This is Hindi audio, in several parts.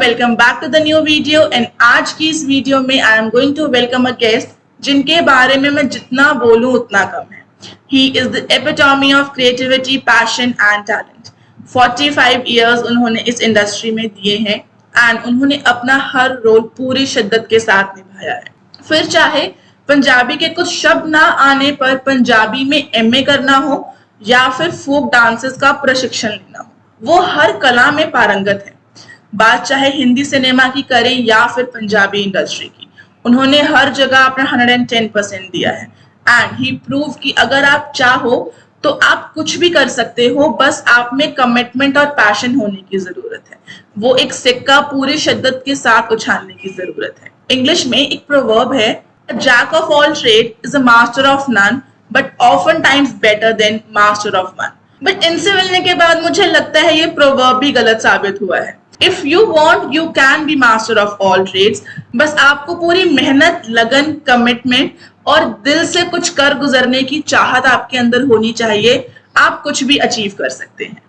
Welcome back to the new video and आज की इस वीडियो में I am going to welcome a guest जिनके बारे में मैं जितना बोलूं उतना कम है। He is the epitome of creativity, passion and talent. 45 years उन्होंने इस इंडस्ट्री में दिए हैं एंड उन्होंने अपना हर रोल पूरी शिद्दत के साथ निभाया है। फिर चाहे पंजाबी के कुछ शब्द ना आने पर पंजाबी में एमए करना हो या फिर फोक डांसेस का प्रशिक्षण लेना हो, वो हर कला में पारंगत है। बात चाहे हिंदी सिनेमा की करें या फिर पंजाबी इंडस्ट्री की, उन्होंने हर जगह अपना 110% दिया है एंड ही प्रूव कि अगर आप चाहो तो आप कुछ भी कर सकते हो, बस आप में कमिटमेंट और पैशन होने की जरूरत है। वो एक सिक्का पूरी शिद्दत के साथ उछालने की जरूरत है। इंग्लिश में एक प्रोवर्ब है, jack of all trade is a master of none but often times better than master of one. But इनसे मिलने के बाद मुझे लगता है ये प्रोवर्ब भी गलत साबित हुआ है। If you want you can be master of all trades. बस आपको पूरी मेहनत, लगन, कमिटमेंट और दिल से कुछ कर गुजरने की चाहत आपके अंदर होनी चाहिए। आप कुछ भी अचीव कर सकते हैं।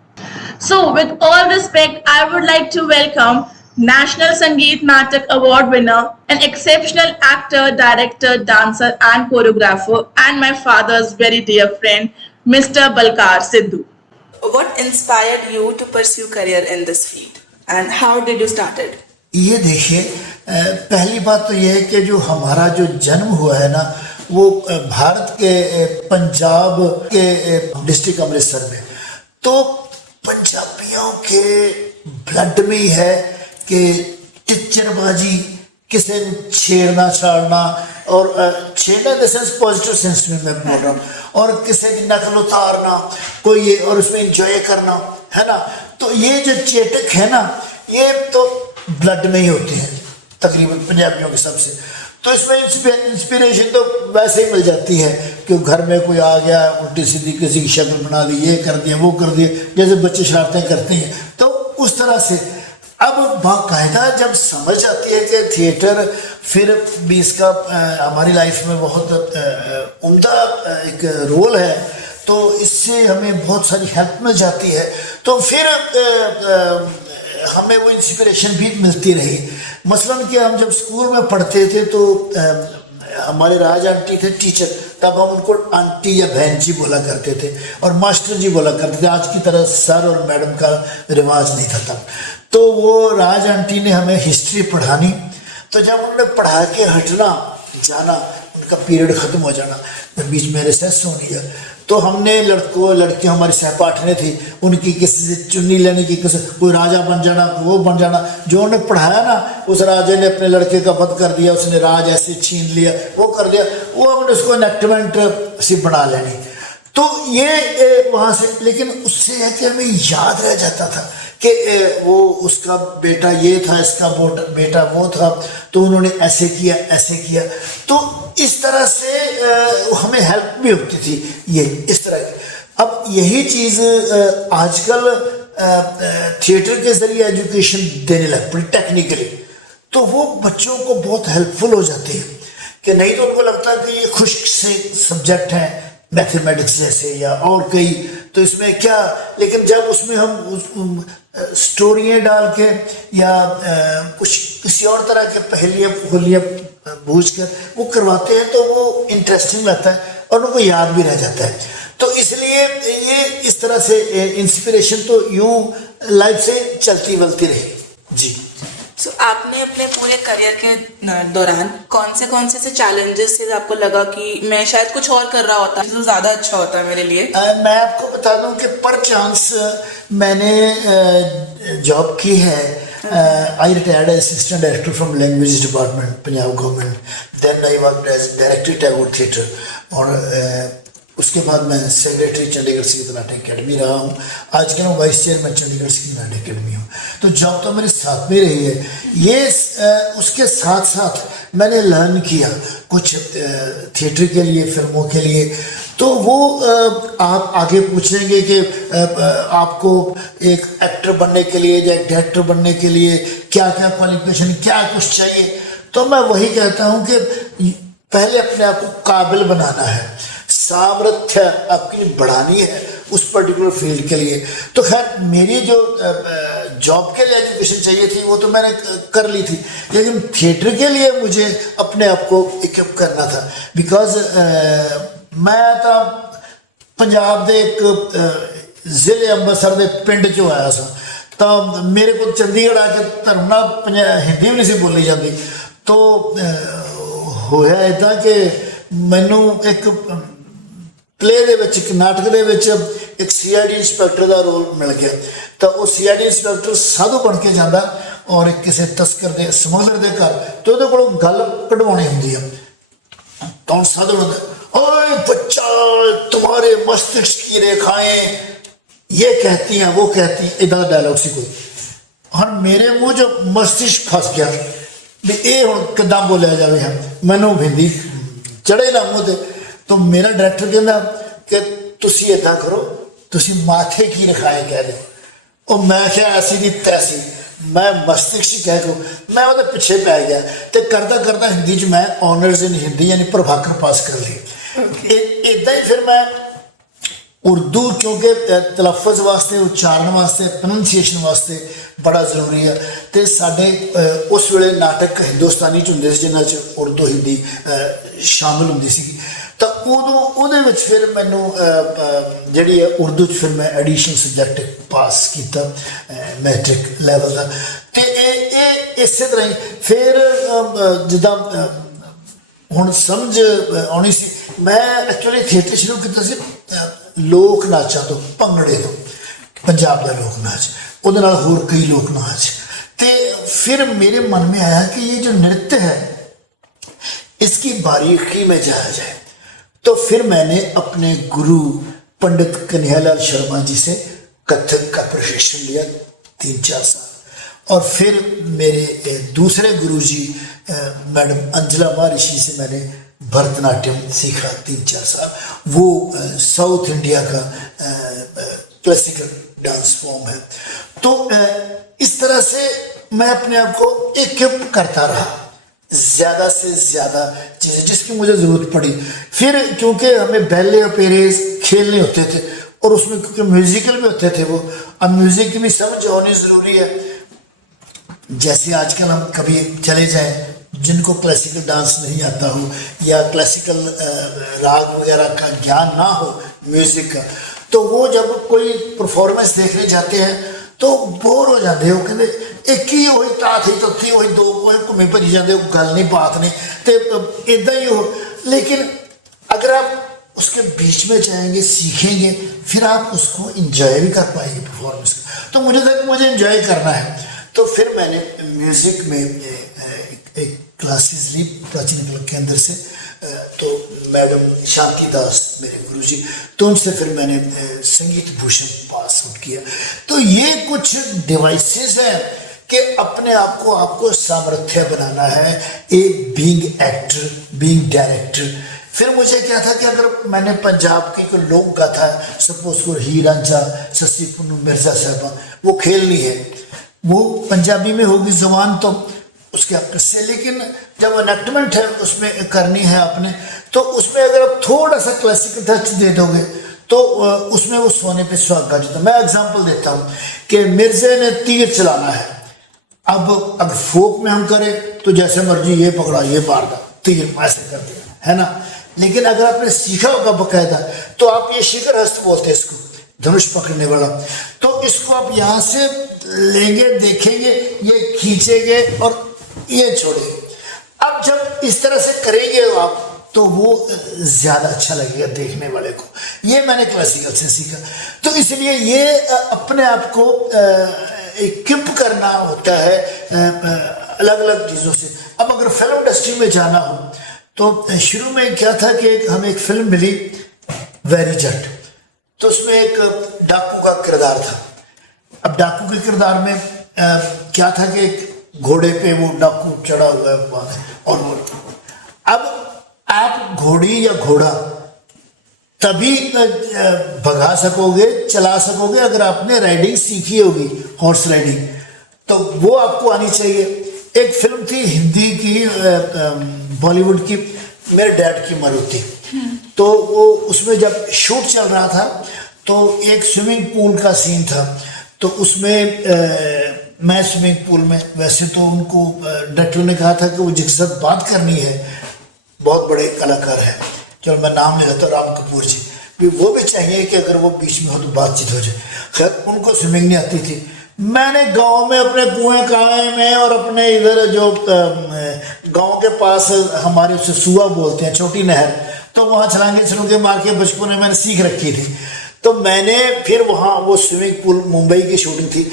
So with all respect I would like to welcome national Sangeet Natak award winner, an exceptional actor, director, dancer and choreographer, and my father's very dear friend, Mr. Balkar Sidhu. What inspired you to pursue career in this field and how did you started? ये देखिए, पहली बात तो ये है कि जो हमारा जो जन्म हुआ है ना, वो भारत के पंजाब के डिस्ट्रिक्ट अमृतसर में। तो पंजाबियों के ब्लड में ही है कि टिच्चरबाजी, किसे छेड़ना छाड़ना, और छेड़ना द सेंस पॉजिटिव सेंस में मैं बोल रहा हूँ, और किसी की नकल उतारना कोई ये, और उसमें इंजॉय करना, है ना। तो ये जो चेटक है ना, ये तो ब्लड में ही होते हैं तकरीबन पंजाबियों के सबसे। तो इसमें इंस्पिरेशन तो वैसे ही मिल जाती है कि घर में कोई आ गया, उल्टी सीधी किसी की शक्ल बना दी, ये कर दिया वो कर दिया, जैसे बच्चे शरारतें करते हैं, तो उस तरह से। अब बाकायदा जब समझ आती है कि थिएटर फिर भी इसका हमारी लाइफ में बहुत उम्दा एक रोल है, तो इससे हमें बहुत सारी हेल्प मिल जाती है। तो फिर हमें वो इंस्पिरेशन भी मिलती रही। मसलन कि हम जब स्कूल में पढ़ते थे तो हमारे राज आंटी थे टीचर, तब हम उनको आंटी या बहन जी बोला करते थे और मास्टर जी बोला करते थे। आज की तरह सर और मैडम का रिवाज नहीं था तब। तो वो राज आंटी ने हमें हिस्ट्री पढ़ानी, तो जब उन्होंने पढ़ा के हटना जाना, उनका पीरियड ख़त्म हो जाना, तो बीच में रिसेस होनी है, तो हमने लड़कियां हमारी सहपाठने थी, उनकी किसी से चुन्नी लेने की, किसी कोई राजा बन जाना, वो बन जाना। जो उन्हें पढ़ाया ना, उस राजा ने अपने लड़के का वध कर दिया, उसने राज ऐसे छीन लिया, वो कर दिया, वो हमने उसको एनेक्टमेंट से बना लेनी। तो ये वहाँ से, लेकिन उससे है कि हमें याद रह जाता था कि वो उसका बेटा ये था, इसका बेटा वो था, तो उन्होंने ऐसे किया ऐसे किया। तो इस तरह से हमें हेल्प भी होती थी ये इस तरह की। अब यही चीज़ आजकल थिएटर के ज़रिए एजुकेशन देने लग पड़ी टेक्निकली, तो वो बच्चों को बहुत हेल्पफुल हो जाती है। कि नहीं तो उनको लगता है कि ये खुश्क से सब्जेक्ट है, मैथमेटिक्स जैसे या और कई, तो इसमें क्या। लेकिन जब उसमें हम स्टोरियाँ डाल के या कुछ किसी और तरह के पहेलियाँ बूझ कर वो करवाते हैं, तो वो इंटरेस्टिंग लगता है और उनको याद भी रह जाता है। तो इसलिए ये इस तरह से इंस्पिरेशन तो यूँ लाइफ से चलती वलती रही जी। So, आपने अपने पूरे करियर के दौरान कौन से चैलेंजेस से आपको लगा कि मैं शायद कुछ और कर रहा होता तो ज़्यादा अच्छा होता मेरे लिए? मैं आपको बता दूं कि पर चांस मैंने जॉब की है। I retired as assistant director from language department Punjab government. Then I worked as director Tagore theatre, और उसके बाद मैं सेक्रेटरी चंडीगढ़ संगीत नाट्य अकेडमी रहा हूँ। आज के मैं वाइस चेयरमैन चंडीगढ़ संगीत नाट्य अकेडमी हूँ। तो जॉब तो मेरे साथ में रही है। ये उसके साथ साथ मैंने लर्न किया कुछ थिएटर के लिए, फिल्मों के लिए। तो वो आप आगे पूछेंगे कि आपको एक एक्टर बनने के लिए या एक डायरेक्टर बनने के लिए क्या क्या क्वालिफिकेशन, क्या कुछ चाहिए। तो मैं वही कहता हूँ कि पहले अपने आप को काबिल बनाना है, सामर्थ्य आपकी बढ़ानी है, उस पर्टिकुलर फील्ड के लिए। तो खैर मेरी जो जॉब के लिए एजुकेशन चाहिए थी वो तो मैंने कर ली थी, लेकिन थिएटर के लिए मुझे अपने आप को इक्विप करना था। बिकॉज मैं था पंजाब ਦੇ ਇੱਕ ਜ਼ਿਲ੍ਹੇ ਅੰਮ੍ਰਿਤਸਰ ਦੇ ਪਿੰਡ 'ਚੋਂ ਆਇਆ ਸਾਂ, ਤਾਂ ਮੇਰੇ ਕੋਲ ਚੰਡੀਗੜ੍ਹ ਆ ਕੇ ਧਰਮ ਨਾਲ ਹਿੰਦੀ ਵੀ ਨਹੀਂ ਸੀ ਬੋਲੀ ਜਾਂਦੀ। ਤੋ ਹੋਇਆ ਇੱਦਾਂ ਕਿ ਮੈਨੂੰ ਇੱਕ ਪਲੇ ਦੇ ਵਿੱਚ, ਇੱਕ ਨਾਟਕ ਦੇ ਵਿੱਚ ਇੱਕ CID ਇੰਸਪੈਕਟਰ ਦਾ ਰੋਲ ਮਿਲ ਗਿਆ। ਤਾਂ ਉਹ CID ਇੰਸਪੈਕਟਰ ਸਾਧੂ ਬਣ ਕੇ ਜਾਂਦਾ ਔਰ ਕਿਸੇ ਤਸਕਰ ਦੇ, ਸਮਗਲਰ ਦੇ ਘਰ, ਤੇ ਉਹਦੇ ਕੋਲੋਂ ਗੱਲ ਕਢਵਾਉਣੀ ਹੁੰਦੀ ਆ। ਤਾਂ ਹੁਣ ਸਾਧੂ ਹੁੰਦਾ, ओए बच्चा तुम्हारे मस्तिष्क की रेखाएं ये कहती हैं वो कहती हैं, इदा डायलॉग सी कोई। हाँ मेरे मुँह जो मस्तिष्क फस गया भी ये हुण किदां बोलिया जावे है, मैनू हिंदी चढ़े ना मूँह ते। तो मेरा डायरैक्टर कहंदा कि तुसी इदां करो, तुसी माथे की रेखाएं कह दो। और मैं क्या ऐसी दी तैसी, मैं मस्तिष्क कह को मैं वो पिछे पै गया। तो करता करता हिंदी च मैं ऑनर्स इन हिंदी यानी प्रभाकर पास कर ली। इदा ही फिर मैं उर्दू, क्योंकि तलफ़ुज़ वास्ते, उच्चारण वास्ते, प्रोनंसिएशन वास्ते बड़ा जरूरी है। तो साढ़े उस वेले नाटक हिंदुस्तानी च हुंदे सी जिन्हां च उर्दू हिंदी शामिल हुंदी सी। तो उदों उहदे विच फिर मैनू जिहड़ी है उर्दू च फिर मैं एडिशनल सब्जैक्ट पास किया मैट्रिक लैवल का। तो इस तरह ही फिर जिद्दां हुण समझ आउणी सी, मैं एक्चुअली थिएटर शुरू किया सी लोक नाचां तो, भंगड़े तो, पंजाब का लोक नाच, उहदे नाल होर कई लोक नाच। तो फिर मेरे मन में आया कि ये जो नृत्य है इसकी बारीकी में जाया जाए। तो फिर मैंने अपने गुरु पंडित कन्हैयालाल शर्मा जी से कथक का प्रशिक्षण लिया 3-4 साल। और फिर मेरे दूसरे गुरुजी मैडम अंजला महर्षि से मैंने भरतनाट्यम सीखा 3-4 साल। वो साउथ इंडिया का क्लासिकल डांस फॉर्म है। तो इस तरह से मैं अपने आप को इक्विप करता रहा, ज़्यादा से ज़्यादा चीज़ें जिसकी मुझे ज़रूरत पड़ी। फिर क्योंकि हमें बैले ऑपेरेज खेलने होते थे और उसमें क्योंकि म्यूज़िकल भी होते थे वो, अब म्यूज़िक की भी समझ होनी ज़रूरी है। जैसे आजकल हम कभी चले जाएं, जिनको क्लासिकल डांस नहीं आता हो या क्लासिकल राग वगैरह का ज्ञान ना हो म्यूज़िक का, तो वो जब कोई परफॉर्मेंस देखने जाते हैं तो बोर हो जाते हो, कहते एक ही वही तात ही तो थी, वही दो वही घूमे भरी जाते हो, गल नहीं बात नहीं, तो इदा ही हो। लेकिन अगर आप उसके बीच में जाएंगे, सीखेंगे, फिर आप उसको इंजॉय भी कर पाएंगे परफॉर्मेंस को। तो मुझे इंजॉय करना है। तो फिर मैंने म्यूज़िक में एक क्लासेस ली प्राचीन कला केंद्र से। तो मैडम शांति दास मेरे गुरुजी, तो उनसे फिर मैंने संगीत भूषण पास आउट किया। तो ये कुछ डिवाइसेस हैं कि अपने आप को आपको सामर्थ्य बनाना है, एक बीइंग एक्टर, बीइंग डायरेक्टर। फिर मुझे क्या था कि अगर मैंने पंजाब की कोई लोक गाथा, सपोज को हीर रांझा, सस्सी पुन्नू, मिर्जा साहबा, वो खेलनी है, वो पंजाबी में होगी ज़ुबान, तो उसके आप किससे, लेकिन जब एनेक्टमेंट है उसमें करनी है आपने, तो उसमें अगर आप थोड़ा सा क्लासिकल टच दे दोगे तो उसमें वो सोने पे सुहागा जाता। मैं एग्जांपल देता हूँ कि मिर्जे ने तीर चलाना है। अब अगर फोक में हम करें तो जैसे मर्जी ये पकड़ा ये मार दा, तीर ऐसे कर दिया, है ना। लेकिन अगर आपने सीखा होगा बकायदा तो आप ये शिखर हस्त बोलते हैं इसको, धनुष पकड़ने वाला, तो इसको आप यहाँ से लेंगे, देखेंगे, ये खींचेंगे और ये छोड़ेंगे। अब जब इस तरह से करेंगे आप तो वो ज़्यादा अच्छा लगेगा देखने वाले को। ये मैंने क्लासिकल से सीखा। तो इसलिए ये अपने आप को इक्विप करना होता है अलग अलग चीज़ों से। अब अगर फिल्म इंडस्ट्री में जाना हो तो शुरू में क्या था कि हमें एक फिल्म मिली वेरी जट, तो उसमें एक डाकू का किरदार था। अब डाकू के किरदार में क्या था कि एक घोड़े पे वो डाकू चढ़ा हुआ है और अब आप घोड़ी या घोड़ा तभी भगा सकोगे, चला सकोगे अगर आपने राइडिंग सीखी होगी, हॉर्स राइडिंग, तो वो आपको आनी चाहिए। एक फिल्म थी हिंदी की, बॉलीवुड की, मेरे डैड की मारुति, तो वो उसमें जब शूट चल रहा था तो तो एक स्विमिंग पूल का सीन था, तो उसमें मैं स्विमिंग पूल में, वैसे तो उनको डायरेक्टर ने कहा था कि वो जिसके साथ बात करनी है बहुत बड़े कलाकार हैं, चलो मैं नाम ले लेता हूँ, राम कपूर जी भी, वो भी चाहिए कि अगर वो बीच में हो तो बातचीत हो जाए। खैर उनको स्विमिंग नहीं आती थी, मैंने गांव में अपने कुएं काएं में और अपने इधर जो गांव के पास हमारे उसे सुआ बोलते हैं, छोटी नहर, तो वहाँ छलांगे छलूंगे मार के बचपन में मैंने सीख रखी थी। तो मैंने फिर वहाँ वो स्विमिंग पूल, मुंबई की शूटिंग थी,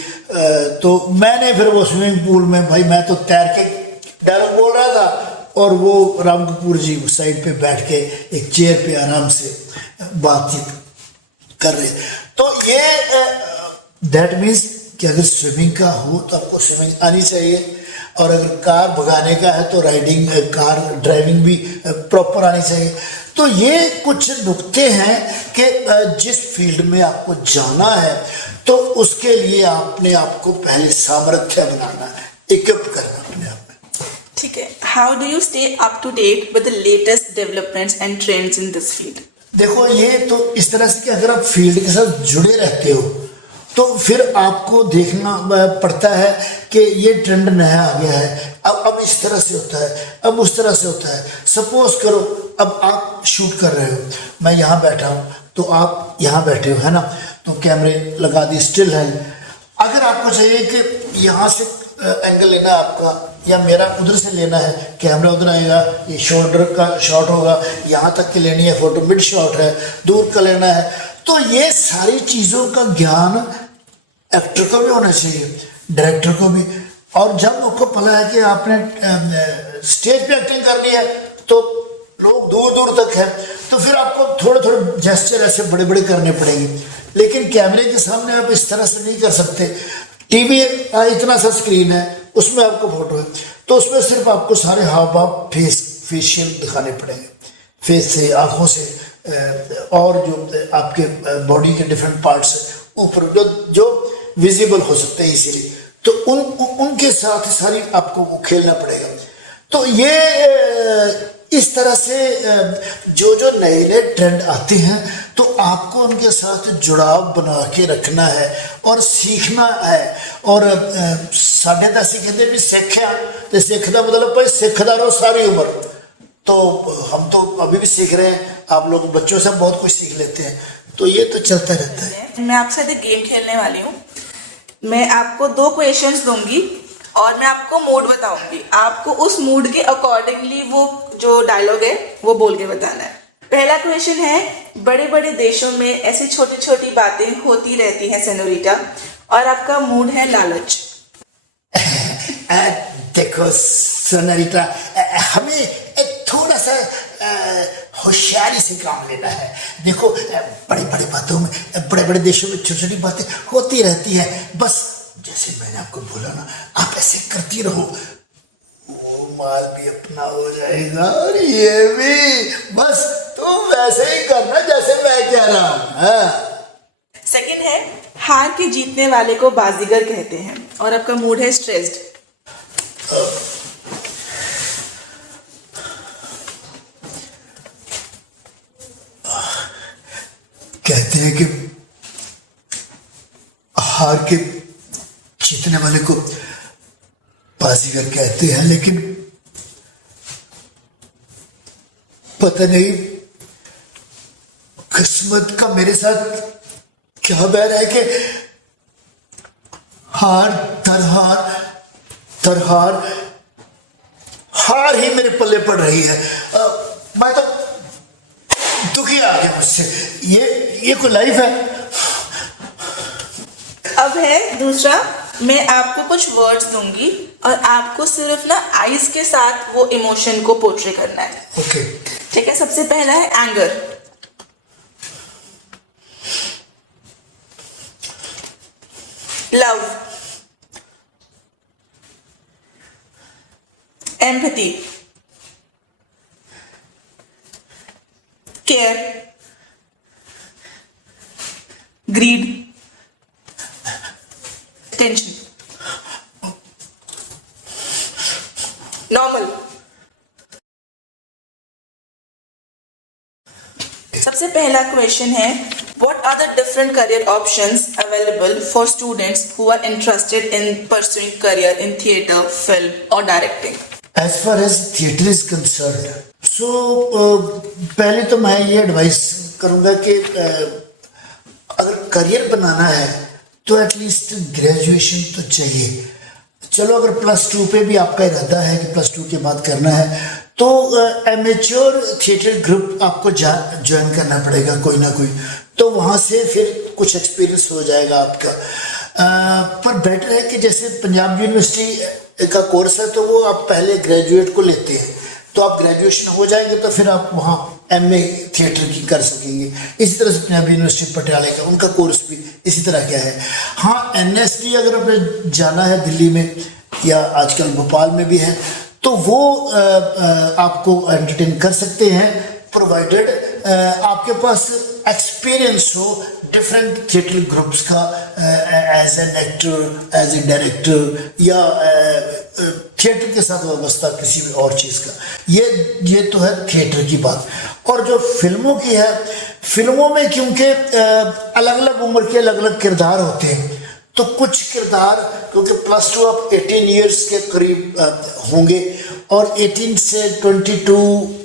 तो मैंने फिर वो स्विमिंग पूल में भाई मैं तो तैर के डायलॉग बोल रहा था और वो राम कपूर जी साइड पे बैठ के एक चेयर पे आराम से बातचीत कर रहे। तो ये दैट मीन्स कि अगर स्विमिंग का हो तो आपको स्विमिंग आनी चाहिए, और अगर कार भगाने का है तो राइडिंग, कार ड्राइविंग भी प्रॉपर आनी चाहिए। तो ये कुछ नुक्ते हैं कि जिस फील्ड में आपको जाना है तो उसके लिए आपने आपको पहले सामर्थ्य बनाना है, इक्विप करना अपने आप में। ठीक है, how do you stay up to date with the latest developments and trends in this field? देखो ये तो इस तरह से कि अगर आप फील्ड के साथ जुड़े रहते हो तो फिर आपको देखना पड़ता है कि ये ट्रेंड नया आ गया है, अब इस तरह से होता है, अब उस तरह से होता है। सपोज करो अब आप शूट कर रहे हो, मैं यहाँ बैठा हूँ तो आप यहाँ बैठे हो, है ना, तो कैमरे लगा दी, स्टिल है। अगर आपको चाहिए कि यहाँ से एंगल लेना है आपका, या मेरा उधर से लेना है, कैमरा उधर आएगा, ये शोल्डर का शॉट होगा, यहाँ तक की लेनी है फोटो, मिड शॉट है, दूर का लेना है, तो ये सारी चीज़ों का ज्ञान एक्टर को भी होना चाहिए, डायरेक्टर को भी। और जब आपको पता है कि आपने स्टेज पे एक्टिंग करनी है तो लोग दूर दूर तक है, तो फिर आपको थोड़े थोड़े जेस्चर ऐसे बड़े बड़े करने पड़ेंगे, लेकिन कैमरे के सामने आप इस तरह से नहीं कर सकते। टीवी इतना सा स्क्रीन है, उसमें आपको फोटो है, तो उसमें सिर्फ आपको सारे हाव भाव फेशियल दिखाने पड़ेंगे, फेस से, आंखों से, और जो आपके बॉडी के डिफरेंट पार्ट्स ऊपर जो विजिबल हो सकते हैं इजीली, तो उनके साथ सारी आपको खेलना पड़ेगा। तो ये इस तरह से जो जो नए नए ट्रेंड आते हैं तो आपको उनके साथ जुड़ाव बना के रखना है और सीखना है। और साढ़े दस ही कहते भी सीखा तो सीखना मतलब भाई सीखदा रहो सारी उम्र। तो हम तो अभी भी सीख रहे हैं, आप लोग बच्चों से बहुत कुछ सीख लेते हैं, तो ये तो चलता रहता है। मैं आपके साथ एक गेम खेलने वाली हूँ। मैं आपको 2 क्वेश्चंस दूंगी और मैं आपको मूड बताऊंगी, आपको उस मूड के अकॉर्डिंगली वो जो डायलॉग है वो बोल के बताना है। पहला क्वेश्चन है, बड़े बड़े देशों में ऐसी छोटी छोटी बातें होती रहती हैं सेनोरिटा, और आपका मूड है लालच। देखो सोनारिटा, हमें थोड़ा सा होशियारी से काम लेना है। देखो बड़ी बड़ी बातों में, बड़े बड़े देशों में छोटी छोटी बातें होती रहती हैं, बस जैसे मैंने आपको बोला ना, आप ऐसे करती रहो, वो माल भी अपना हो जाएगा और ये भी, बस तुम वैसे ही करना जैसे मैं कह रहा हूँ। सेकंड है, हार के जीतने वाले को बाजीगर कहते हैं, और आपका मूड है स्ट्रेस्ड। कहते हैं कि हार के जीतने वाले को बाजीगर कहते हैं, लेकिन पता नहीं किस्मत का मेरे साथ क्या बैर है कि हार दर हार ही मेरे पल्ले पड़ रही है। मैं तो दुखी आ गया मुझसे। ये कोई लाइफ है? अब है दूसरा, मैं आपको कुछ वर्ड्स दूंगी और आपको सिर्फ ना आईज के साथ वो इमोशन को पोर्ट्रे करना है। ओके। ठीक है, सबसे पहला है anger, love, empathy, care, greed, tension, normal. सबसे पहला क्वेश्चन है, What are the different career options available for students who are interested in pursuing career in theatre, film or directing? As far as theatre is concerned, so पहले तो मैं ये एडवाइस करूँगा कि अगर करियर बनाना है तो एटलीस्ट ग्रेजुएशन तो चाहिए। चलो अगर +2 पे भी आपका इरादा है कि +2 के बाद करना है तो एमेच्योर थिएटर ग्रुप आपको ज्वाइन करना पड़ेगा कोई ना कोई, तो वहाँ से फिर कुछ एक्सपीरियंस हो जाएगा आपका। पर बेटर है कि जैसे पंजाब यूनिवर्सिटी का कोर्स है तो वो आप पहले ग्रेजुएट को लेते हैं, तो आप ग्रेजुएशन हो जाएंगे तो फिर आप वहाँ MA थिएटर की कर सकेंगे। इसी तरह से पंजाब यूनिवर्सिटी पटियाला का उनका कोर्स भी इसी तरह का है। हाँ, NSD अगर आपने जाना है दिल्ली में या आजकल भोपाल में भी है तो वो आपको एंटरटेन कर सकते हैं, प्रोवाइडेड आपके पास एक्सपीरियंस हो डिफरेंट थिएटर ग्रुप्स का as an actor, as a director या थिएटर के साथ वाबस्ता किसी भी और चीज़ का। ये तो है थिएटर की बात। और जो फिल्मों की है, फिल्मों में क्योंकि अलग अलग उम्र के अलग अलग किरदार होते हैं, तो कुछ किरदार क्योंकि +2 आप 18 ईयर्स के करीब होंगे और 18 से 22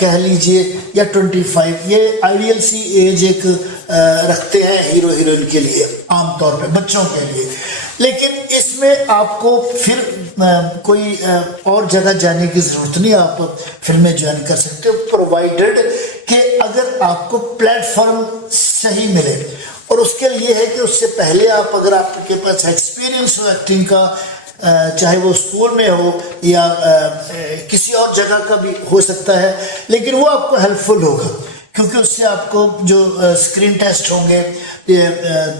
कह लीजिए या 25, ये आइडियल सी एज एक रखते हैं हीरो हीरोइन के लिए, आमतौर पे बच्चों के लिए। लेकिन इसमें आपको फिर कोई और जगह जाने की ज़रूरत नहीं, आप फिल्में ज्वाइन कर सकते हो, प्रोवाइडेड कि अगर आपको प्लेटफॉर्म सही मिले। और उसके लिए है कि उससे पहले आप अगर आपके पास एक्सपीरियंस हो एक्टिंग का, चाहे वो स्कूल में हो या किसी और जगह का भी हो सकता है, लेकिन वो आपको हेल्पफुल होगा क्योंकि उससे आपको जो स्क्रीन टेस्ट होंगे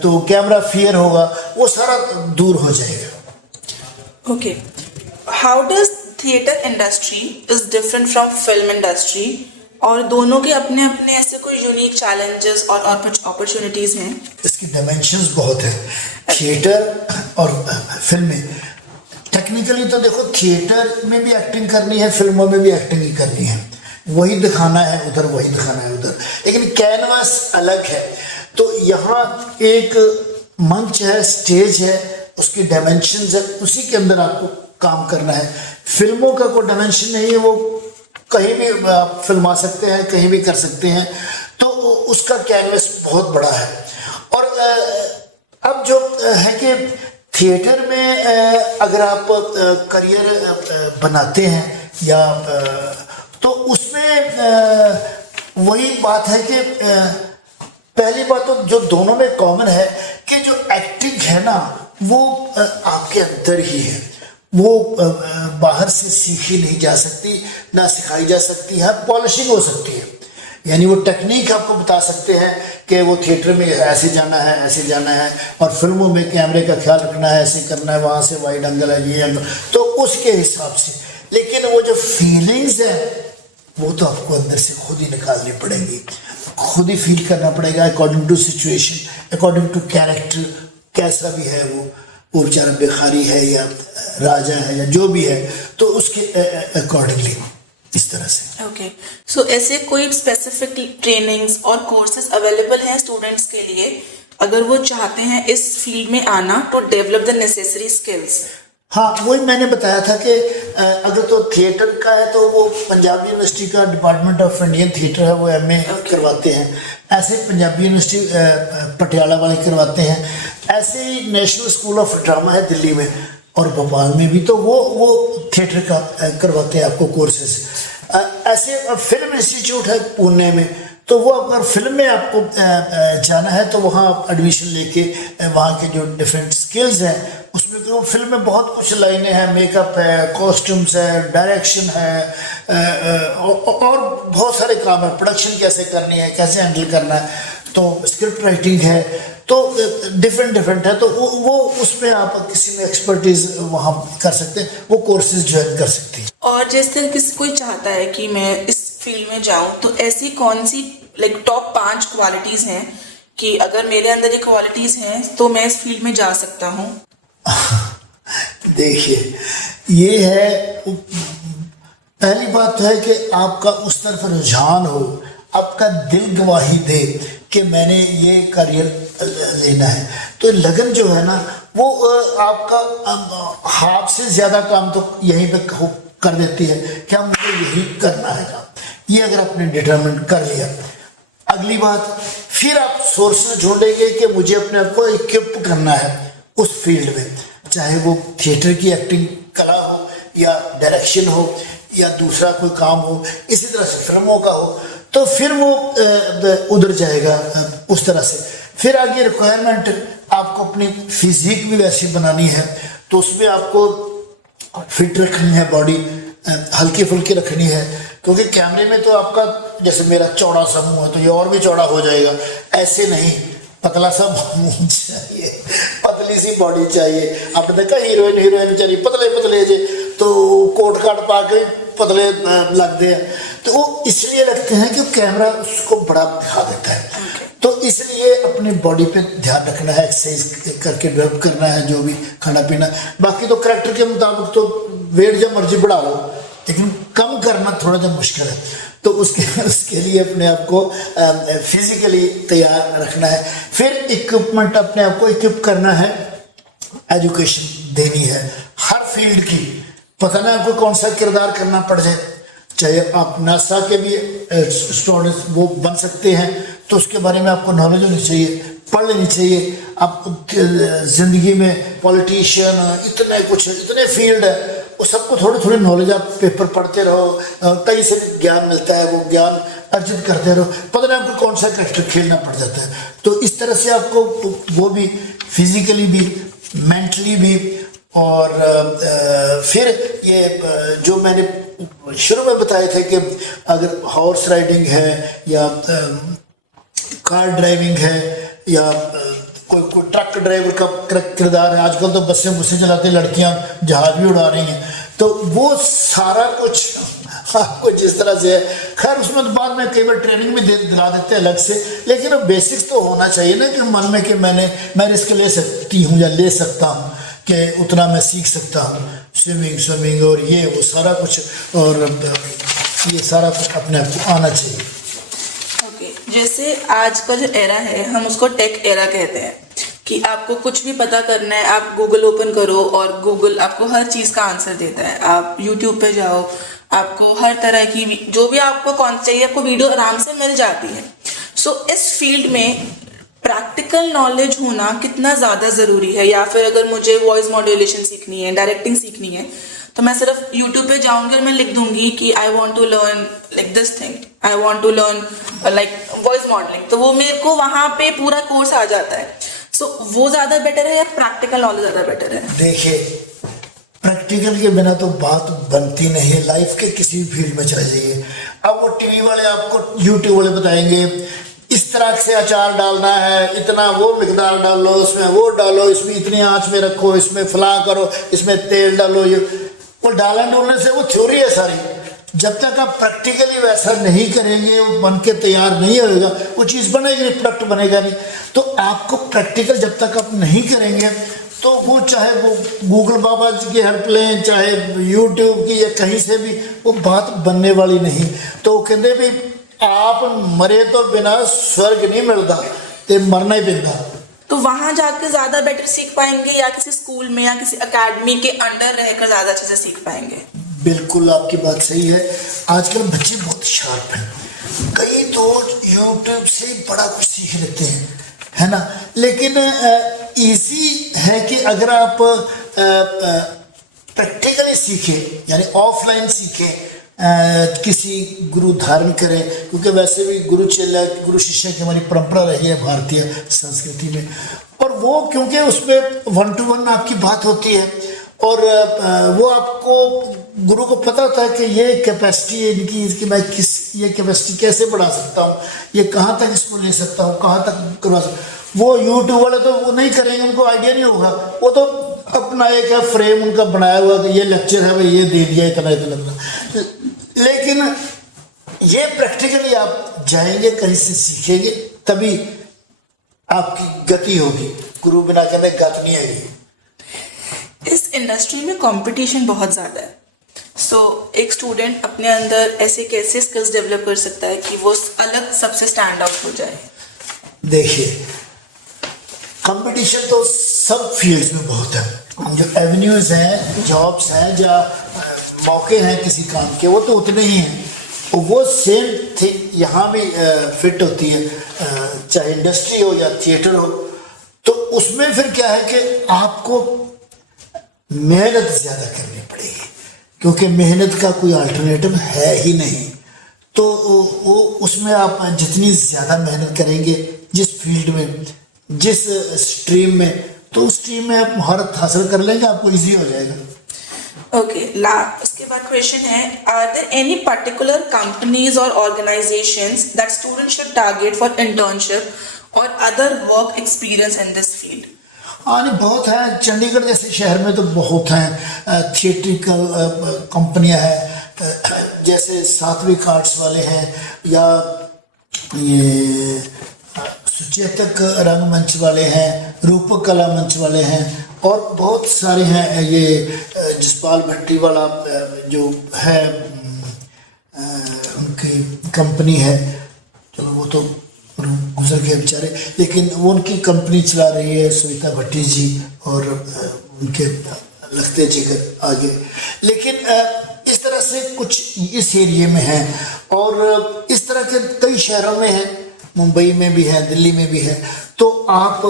तो कैमरा फियर होगा, वो सारा दूर हो जाएगा। Okay, how does theatre industry is different from film industry? और दोनों के अपने अपने ऐसे कोई यूनिक चैलेंजेस और अपॉर्चुनिटीज हैं? इसकी डायमेंशंस बहुत है थिएटर और फिल्म में। टेक्निकली तो देखो, थिएटर में भी एक्टिंग करनी है, फिल्मों में भी एक्टिंग ही करनी है, वही दिखाना है उधर, वही दिखाना है उधर, लेकिन कैनवास अलग है। तो यहाँ एक मंच है, स्टेज है, उसकी डायमेंशंस है, उसी के अंदर आपको काम करना है। फिल्मों का कोई डायमेंशन नहीं है, वो कहीं भी आप फिल्मा सकते हैं, कहीं भी कर सकते हैं, तो उसका कैनवस बहुत बड़ा है। और अब जो है कि थिएटर में अगर आप करियर बनाते हैं या तो उसमें वही बात है कि पहली बात तो जो दोनों में कॉमन है कि जो एक्टिंग है ना वो आपके अंदर ही है, वो बाहर से सीखी नहीं जा सकती, ना सिखाई जा सकती है। पॉलिशिंग हो सकती है, यानी वो टेक्निक आपको बता सकते हैं कि वो थिएटर में ऐसे जाना है, ऐसे जाना है, और फिल्मों में कैमरे का ख्याल रखना है, ऐसे करना है, वहाँ से वाइड एंगल है, ये एंगल, तो उसके हिसाब से। लेकिन वो जो फीलिंग्स है वो तो आपको अंदर से खुद ही निकालनी पड़ेगी, खुद ही फील करना पड़ेगा according to situation, according to character, कैसा भी है वो बेचारा भिखारी है या राजा है या जो भी है, तो उसके अकॉर्डिंगली इस तरह से। ओके, सो ऐसे कोई स्पेसिफिक ट्रेनिंग्स और कोर्सेज अवेलेबल हैं स्टूडेंट्स के लिए अगर वो चाहते हैं इस फील्ड में आना to develop the necessary skills? हाँ, वही मैंने बताया था कि अगर तो थिएटर का है तो वो पंजाब यूनिवर्सिटी का डिपार्टमेंट ऑफ इंडियन थिएटर है, वो MA करवाते हैं। ऐसे पंजाबी यूनिवर्सिटी पटियाला वाले करवाते हैं, ऐसे ही नेशनल स्कूल ऑफ ड्रामा है दिल्ली में और भोपाल में भी, तो वो थिएटर का करवाते हैं आपको कोर्सेज। ऐसे फिल्म इंस्टीट्यूट है पुणे में, तो वो अगर फिल्म में आपको जाना है तो वहाँ आप एडमिशन लेके वहाँ के जो डिफरेंट स्किल्स हैं उसमें तो फिल्म में बहुत कुछ लाइनें हैं, मेकअप है, कॉस्ट्यूम्स है, डायरेक्शन है, और बहुत सारे काम है, प्रोडक्शन कैसे करनी है, कैसे हैंडल करना है, तो स्क्रिप्ट राइटिंग है, तो डिफरेंट है, तो वो उसमें आप किसी में एक्सपर्टीज वहाँ कर सकते हैं, वो कोर्सेज ज्वाइन कर सकते हैं। और जैसे किसी कोई चाहता है कि मैं इस फील्ड में जाऊं, तो ऐसी कौन सी टॉप 5 क्वालिटीज हैं कि अगर मेरे अंदर ये क्वालिटीज हैं तो मैं इस फील्ड में जा सकता हूं? देखिए, ये है, पहली बात है कि आपका उस तरफ रुझान हो, आपका दिल गवाही दे कि मैंने ये करियर लेना है। तो लगन जो है ना वो आपका हाथ से ज़्यादा काम तो यहीं पे कर देती है कि हम मुझे यही करना है काम। ये अगर आपने डिटरमिन कर लिया, अगली बात फिर आप सोर्स ढूंढेंगे कि मुझे अपने आप को इक्विप करना है उस फील्ड में, चाहे वो थिएटर की एक्टिंग कला हो या डायरेक्शन हो या दूसरा कोई काम हो, इसी तरह से फिल्मों का हो, तो फिर वो उधर जाएगा उस तरह से। फिर आगे रिक्वायरमेंट आपको अपनी फिजिक भी वैसी बनानी है, तो उसमें आपको फिट रखनी है, बॉडी हल्की फुल्की रखनी है, क्योंकि कैमरे में तो आपका जैसे मेरा चौड़ा सा मुंह है तो ये और भी चौड़ा हो जाएगा, ऐसे नहीं, पतला सा मुंह चाहिए, पतली सी बॉडी चाहिए। आपने देखा हीरोइन चाहिए पतले पतले जे, तो कोट काट पा के पतले लगते हैं, तो वो इसलिए लगते हैं कि कैमरा उसको बड़ा दिखा देता है। तो इसलिए अपनी बॉडी पे ध्यान रखना है, एक्सरसाइज करके डेवलप करना है, जो भी खाना पीना। बाकी तो करैक्टर के मुताबिक तो वेट जब मर्जी बढ़ा लो, लेकिन कम करना थोड़ा सा मुश्किल है। तो उसके लिए अपने आप को फिजिकली तैयार रखना है। फिर इक्विपमेंट अपने आप को इक्विप करना है, एजुकेशन देनी है हर फील्ड की। पता ना आपको कौन सा किरदार करना पड़ जाए, चाहे आप नासा के भी स्टूडेंट्स वो बन सकते हैं, तो उसके बारे में आपको नॉलेज होनी चाहिए, पढ़ लेनी चाहिए। आप जिंदगी में पॉलिटिशियन इतने फील्ड है, वो सबको थोड़ी थोड़ी नॉलेज आप पेपर पढ़ते रहो, कहीं से ज्ञान मिलता है, वो ज्ञान अर्जित करते रहो, पता नहीं आपको कौन सा कैरेक्टर खेलना पड़ जाता है। तो इस तरह से आपको वो भी फिजिकली भी मेंटली भी, और फिर ये जो मैंने शुरू में बताए थे कि अगर हॉर्स राइडिंग है या कार ड्राइविंग है या कोई ट्रक ड्राइवर का किरदार है, आजकल तो बसें बुसें चलाते लड़कियां जहाज भी उड़ा रही हैं, तो वो सारा कुछ आपको जिस तरह से है, खैर उसमें तो बाद में कई बार ट्रेनिंग में दिला देते हैं अलग से, लेकिन बेसिक्स तो होना चाहिए ना कि मन में कि मैं रिस्क ले सकती हूँ या ले सकता हूँ, कि उतना मैं सीख सकता हूँ, स्विमिंग और ये वो सारा कुछ, और ये सारा कुछ अपने आप को आना चाहिए। जैसे आज का जो एरा है हम उसको टेक एरा कहते हैं, कि आपको कुछ भी पता करना है आप गूगल ओपन करो और गूगल आपको हर चीज़ का आंसर देता है। आप यूट्यूब पे जाओ, आपको हर तरह की जो भी आपको कौन चाहिए आपको वीडियो आराम से मिल जाती है। सो इस फील्ड में प्रैक्टिकल नॉलेज होना कितना ज़्यादा ज़रूरी है, या फिर अगर मुझे वॉइस मॉड्यूलेशन सीखनी है, डायरेक्टिंग सीखनी है, तो मैं सिर्फ यूट्यूब पे जाऊंगी और मैं लिख दूंगी कि I want to learn like this thing, I want to learn like voice modelling, तो वो मेरे को वहाँ पे पूरा कोर्स आ जाता है। सो वो ज़्यादा बेटर है या प्रैक्टिकल नॉलेज ज़्यादा बेटर है? देखिए, प्रैक्टिकल के बिना तो बात बनती नहीं, लाइफ के किसी भी फील्ड में चले जाइए। अब वो टीवी वाले आपको यूट्यूब वाले बताएंगे इस तरह से अचार डालना है, इतना वो मिकदार डालो, उसमें वो डालो, इसमें इतनी आंच में रखो, इसमें फला करो, इसमें तेल डालो, ये वो डालने डोलने से वो थ्योरी है सारी। जब तक आप प्रैक्टिकली वैसा नहीं करेंगे, वो बन के तैयार नहीं होगा, वो चीज़ बनेगी नहीं, प्रोडक्ट बनेगा नहीं। तो आपको प्रैक्टिकल जब तक आप नहीं करेंगे, तो वो चाहे वो गूगल बाबा जी की हेल्प लें, चाहे यूट्यूब की या कहीं से भी, वो बात बनने वाली नहीं। तो कहते भी आप मरे तो बिना स्वर्ग नहीं मिलता, ते मरना ही पैंदा। तो वहां जाकर ज्यादा बेटर सीख पाएंगे या किसी स्कूल में या किसी एकेडमी के अंडर रहकर ज्यादा अच्छे से सीख पाएंगे? बिल्कुल आपकी बात सही है। आजकल बच्चे बहुत शार्प हैं, कई तो यूट्यूब से बड़ा कुछ सीख लेते हैं, है ना। लेकिन इजी है कि अगर आप प्रैक्टिकली सीखें, यानी ऑफलाइन सीखें, किसी गुरु धारण करें, क्योंकि वैसे भी गुरु चेला गुरु शिष्य की हमारी परंपरा रही है भारतीय संस्कृति में। और वो क्योंकि उसमें 1 to 1 आपकी बात होती है, और वो आपको गुरु को पता होता है कि ये कैपेसिटी है इनकी मैं ये कैपेसिटी कैसे बढ़ा सकता हूँ, ये कहाँ तक इसको ले सकता हूँ, कहाँ तक करवा सकता। वो यूट्यूब वाले तो वो नहीं करेंगे, उनको आइडिया नहीं होगा, वो तो अपना एक फ्रेम उनका बनाया हुआ कि ये लेक्चर है भाई, ये दे दिया इतना। लेकिन ये प्रैक्टिकली आप जाएंगे, कहीं से सीखेंगे, तभी आपकी गति होगी। गुरु बिना कहते गति नहीं आएगी। इस इंडस्ट्री में कंपटीशन बहुत ज़्यादा है। सो एक स्टूडेंट अपने अंदर ऐसे कैसे स्किल्स डेवलप कर सकता है कि वो अलग सबसे स्टैंड आउट हो जाए? देखिए, कंपटीशन तो सब फील्ड्स में बहुत है। जो एवेन्यूज हैं, जॉब्स हैं, या मौके हैं किसी काम के, वो तो उतने ही हैं। वो सेम थिंग यहाँ भी फिट होती है, चाहे इंडस्ट्री हो या थिएटर हो। तो उसमें फिर क्या है कि आपको मेहनत ज़्यादा करनी पड़ेगी, क्योंकि मेहनत का कोई अल्टरनेटिव है ही नहीं। तो वो उसमें आप जितनी ज़्यादा मेहनत करेंगे जिस फील्ड में, जिस स्ट्रीम में, तो उस स्ट्रीम में आप महारत हासिल कर लेंगे, आपको इजी हो जाएगा। ओके, उसके बाद क्वेश्चन है, are there any particular companies और organisations that students should target for internship और other work experience in this field? हाँ नहीं, बहुत हैं। चंडीगढ़ जैसे शहर में तो बहुत हैं। थिएट्रिकल कंपनियां हैं, जैसे सात्विक आर्ट्स वाले हैं, या ये सुचेतक रंगमंच वाले हैं, रूपक कला मंच वाले हैं, और बहुत सारे हैं। ये जसपाल भट्टी वाला जो है, उनकी कंपनी है, चलो वो तो गुजर गए बेचारे, लेकिन वो उनकी कंपनी चला रही है सविता भट्टी जी, और उनके लगते जिगर आगे। लेकिन इस तरह से कुछ इस एरिए में हैं, और इस तरह के कई शहरों में हैं, मुंबई में भी है, दिल्ली में भी है। तो आप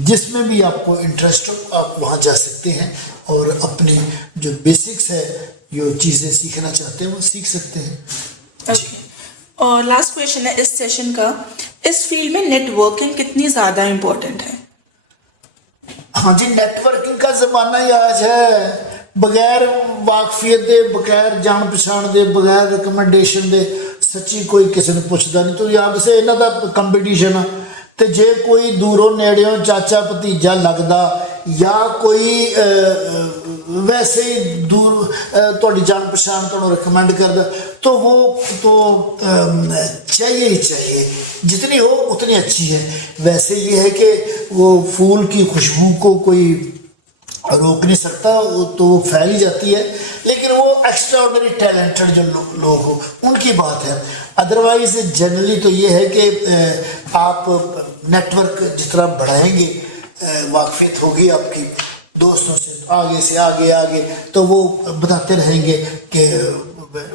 जिसमें भी आपको इंटरेस्ट हो, आप वहाँ जा सकते हैं, और अपनी जो बेसिक्स है, जो चीज़ें सीखना चाहते हैं, वो सीख सकते हैं। ओके, और लास्ट क्वेश्चन है इस सेशन का, इस फील्ड में नेटवर्किंग कितनी ज़्यादा इम्पोर्टेंट है? हाँ जी, नेटवर्किंग का ज़माना ही आज है। बगैर वाकफियत दे, बगैर जान पछाण दे, बगैर रिकमेंडेशन दे सच्ची कोई किसी ने पुछदा नहीं। तो याद से इन्हां दा कंपीटीशन आ, ते जे कोई दूरों नेड़ियों चाचा भतीजा लगदा, या कोई वैसे ही दूर थोड़ी जान पहचान तो रिकमेंड करदा, तो वो तो चाहिए ही चाहिए। जितनी हो उतनी अच्छी है। वैसे ये है कि वो फूल की खुशबू को कोई रोक नहीं सकता, तो वो फैल ही जाती है। लेकिन वो एक्स्ट्रा ऑर्डिनरी टैलेंटेड जो लोग हो उनकी बात है। अदरवाइज जनरली तो ये है कि आप नेटवर्क जितना बढ़ाएंगे, वाकफियत होगी आपकी दोस्तों से, आगे आगे, तो वो बताते रहेंगे कि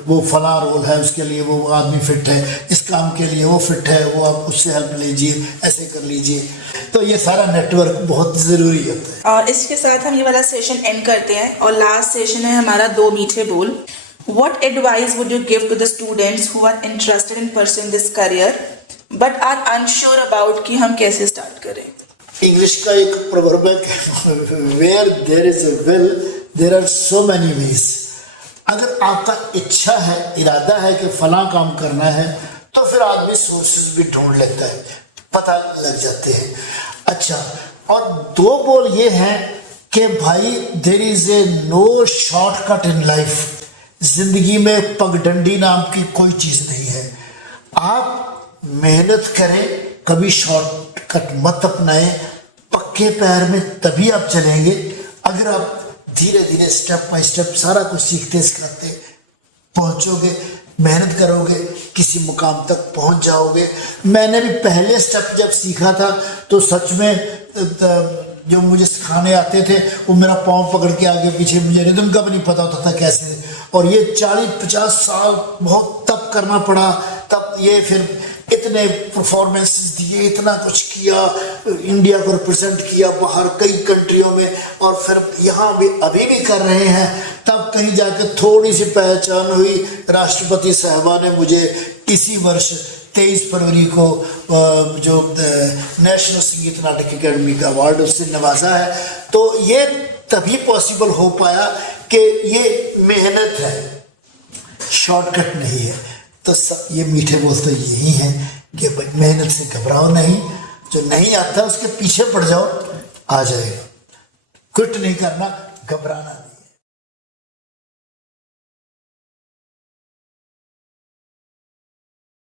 वो फला रोल है, उसके लिए वो आदमी फिट है, इस काम के लिए वो फिट है, वो आप उससे हेल्प लीजिए, ऐसे कर लीजिए। तो ये सारा नेटवर्क बहुत ज़रूरी होता है। और इसके साथ हम ये वाला सेशन एंड करते हैं, और लास्ट सेशन है हमारा 2 मीठे बोल। What advice would you give to the students who are interested in pursuing this career but are unsure about कि हम कैसे स्टार्ट करें? इंग्लिश का एक प्रोवर्ब है, where there is a will there are so many ways. अगर आपका इच्छा है, इरादा है कि फला काम करना है, तो फिर आदमी सोर्सेज भी ढूंढ लेता है, पता लग जाते हैं। अच्छा, और 2 बोल ये हैं कि भाई there is a no shortcut in life. जिंदगी में पगडंडी नाम की कोई चीज़ नहीं है। आप मेहनत करें, कभी शॉर्टकट मत अपनाएं। पक्के पैर में तभी आप चलेंगे अगर आप धीरे धीरे स्टेप बाय स्टेप सारा कुछ सीखते सिखाते पहुंचोगे, मेहनत करोगे, किसी मुकाम तक पहुंच जाओगे। मैंने भी पहले स्टेप जब सीखा था तो सच में जो मुझे सिखाने आते थे वो मेरा पाँव पकड़ के आगे पीछे, मुझे रिदम का भी नहीं पता होता था कैसे। और ये 40-50 साल बहुत तप करना पड़ा, तब ये फिर इतने परफॉर्मेंसेस दिए, इतना कुछ किया, इंडिया को रिप्रेजेंट किया बाहर कई कंट्रियों में, और फिर यहाँ भी अभी भी कर रहे हैं। तब कहीं जाके थोड़ी सी पहचान हुई। राष्ट्रपति साहबा ने मुझे इसी वर्ष 23 फरवरी को जो नेशनल संगीत नाटक अकेडमी का अवार्ड उससे नवाजा है। तो ये तभी पॉसिबल हो पाया कि ये मेहनत है, शॉर्टकट नहीं है। तो ये मीठे बोल तो यही हैं कि भाई मेहनत से घबराओ नहीं, जो नहीं आता उसके पीछे पड़ जाओ, आ जाएगा। क्विट नहीं करना, घबराना नहीं।